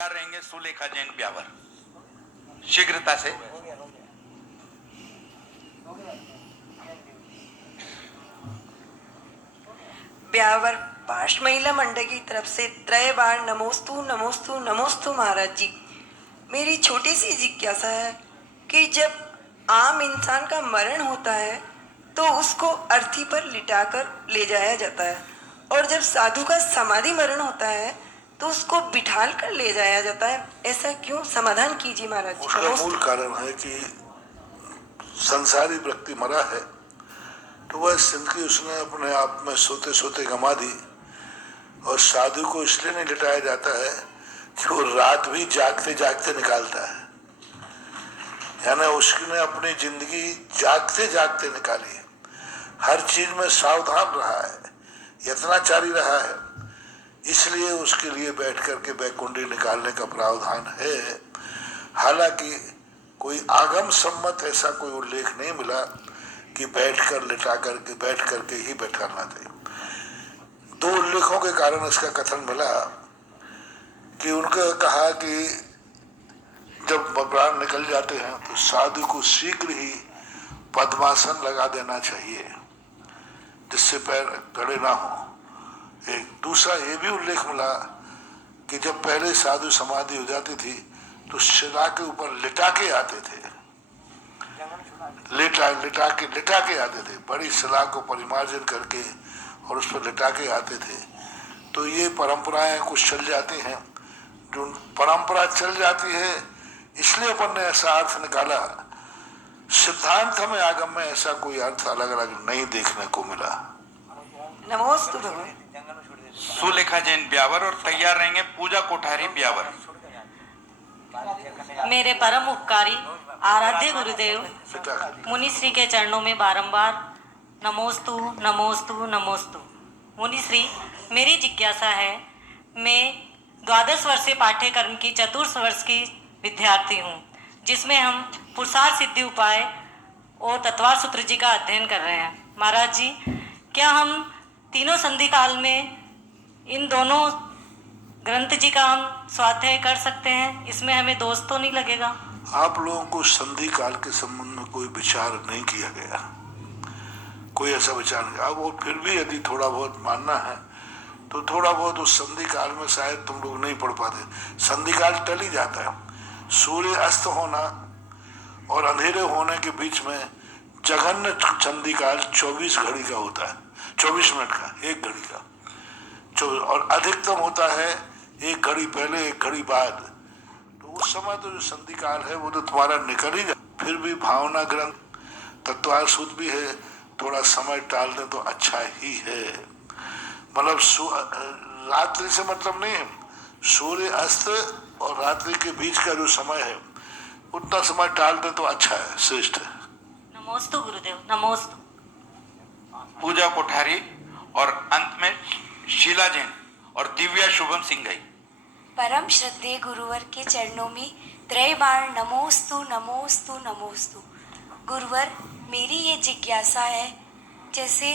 तैयार रहेंगे सुलेखा जैन ब्यावर शीघ्रता से। ब्यावर पाश महिला मंडल की तरफ से त्रय बार नमोस्तु नमोस्तु नमोस्तु महाराज जी। मेरी छोटी सी जिज्ञासा है कि जब आम इंसान का मरण होता है तो उसको अर्थी पर लिटाकर ले जाया जाता है, और जब साधु का समाधि मरण होता है तो उसको बिठाल कर ले जाया जाता है। ऐसा क्यों? समाधान कीजिए महाराज जी। उसका मूल कारण है कि संसारी व्यक्ति मरा है तो वह जिंदगी उसने अपने आप में सोते सोते गंवा दी, और साधु को इसलिए नहीं लिटाया जाता है कि वो रात भी जागते जागते निकालता है, यानी उसने अपनी जिंदगी जागते जागते निकाली है। हर चीज में सावधान रहा है, यत्नाचारी रहा है, इसलिए उसके लिए बैठ करके बैकुंडी निकालने का प्रावधान है। हालांकि कोई आगम सम्मत ऐसा कोई उल्लेख नहीं मिला कि बैठ करके ही बैठाना चाहिए। दो उल्लेखों के कारण इसका कथन मिला कि उनका कहा कि जब प्राण निकल जाते हैं तो साधु को शीघ्र ही पद्मासन लगा देना चाहिए जिससे पैर गड़े ना हो। एक दूसरा ये भी उल्लेख मिला कि जब पहले साधु समाधि हो जाती थी तो शिला के ऊपर लिटा के आते थे, लिटा के आते थे, बड़ी शिला को परिमार्जन करके और उस पर लिटा के आते थे। तो ये परंपराएं कुछ चल जाती हैं, जो परंपरा चल जाती है इसलिए अपन ने ऐसा अर्थ निकाला। सिद्धांत में आगम में ऐसा कोई अर्थ अलग अलग नहीं देखने को मिला। नमोस्तु भगवान। सुलेखा जैन ब्यावर और तैयार रहेंगे पूजा कोठारी ब्यावर। मेरे परम उपकारी आराध्य गुरुदेव मुनि श्री के चरणों में बारंबार नमोस्तु नमोस्तु नमोस्तु। मुनि श्री, मेरी जिज्ञासा है, मैं द्वादश वर्षीय पाठ्यक्रम की चतुर्थ वर्ष की विद्यार्थी हूँ, जिसमें हम पुरुषार्थ सिद्धि उपाय और तत्वार सूत्र जी का अध्ययन कर रहे हैं। महाराज जी, क्या हम तीनों संधि काल में इन दोनों ग्रंथ जी का हम स्वाध्याय कर सकते हैं? इसमें हमें दोष तो नहीं लगेगा? आप लोगों को संधि काल के संबंध में कोई विचार नहीं किया गया, कोई ऐसा विचार नहीं। अब वो फिर भी यदि थोड़ा बहुत मानना है तो थोड़ा बहुत उस संधि काल में शायद तुम लोग नहीं पढ़ पाते। संधि काल टल ही जाता है। सूर्य अस्त होना और अंधेरे होने के बीच में जघन्य संधि काल 24 घड़ी का होता है, 24 मिनट का, एक घड़ी का, और अधिकतम होता है एक घड़ी पहले एक घड़ी बाद। तो उस समय तो जो संधि काल है वो तो तुम्हारा निकल ही जाए। फिर भी भावना ग्रंथ तत्वार सूत्र भी है, थोड़ा समय टाल दे तो अच्छा ही है। मतलब रात्रि से मतलब नहीं है, सूर्य अस्त और रात्रि के बीच का जो समय है उतना समय टाल दे तो अच्छा है, श्रेष्ठ है। नमोस्तु गुरुदेव, नमोस्तु। पूजा कोठारी और अंत में शीला जैन और दिव्या शुभम सिंघई। परम श्रद्धेय गुरुवर के चरणों में त्रय बार नमोस्तु नमोस्तु नमोस्तु। गुरुवर, मेरी ये जिज्ञासा है, जैसे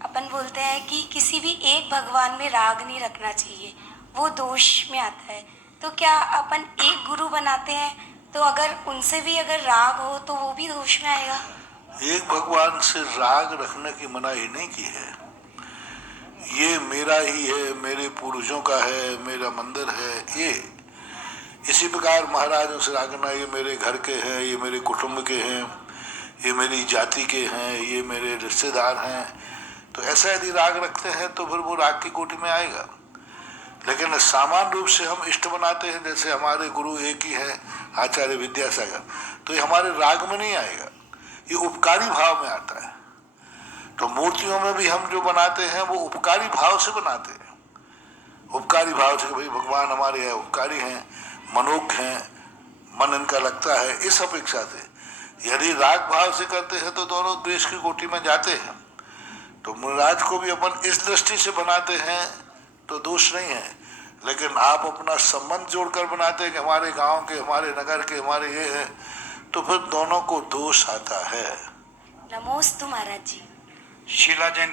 अपन बोलते हैं कि किसी भी एक भगवान में राग नहीं रखना चाहिए, वो दोष में आता है। तो क्या अपन एक गुरु बनाते हैं तो अगर उनसे भी अगर राग हो तो वो भी दोष में आएगा? एक भगवान से राग रखने की मनाही नहीं की है। ये मेरा ही है, मेरे पूर्वजों का है, मेरा मंदिर है, ये इसी प्रकार महाराजों से राग करना, ये मेरे घर के हैं, ये मेरे कुटुंब के हैं, ये मेरी जाति के हैं, ये मेरे रिश्तेदार हैं। तो ऐसा यदि राग रखते हैं तो फिर वो राग की कोटि में आएगा। लेकिन सामान्य रूप से हम इष्ट बनाते हैं, जैसे हमारे गुरु एक ही है आचार्य विद्यासागर, तो ये हमारे राग में नहीं आएगा, ये उपकारी भाव में आता है। तो मूर्तियों में भी हम जो बनाते हैं वो उपकारी भाव से बनाते हैं, उपकारी भाव से, भाई भगवान हमारे हैं, उपकारी हैं, मनोज्ञ हैं, मन इनका लगता है, इस अपेक्षा से। यदि राग भाव से करते हैं तो दोनों द्वेष की कोटि में जाते हैं। तो मुराद को भी अपन इस दृष्टि से बनाते हैं तो दोष नहीं है, लेकिन आप अपना संबंध जोड़कर बनाते हैं कि हमारे गांव के, हमारे नगर के, हमारे ये है, तो फिर दोनों को दोष आता है। नमोस्तु महाराज जी। शीला जैन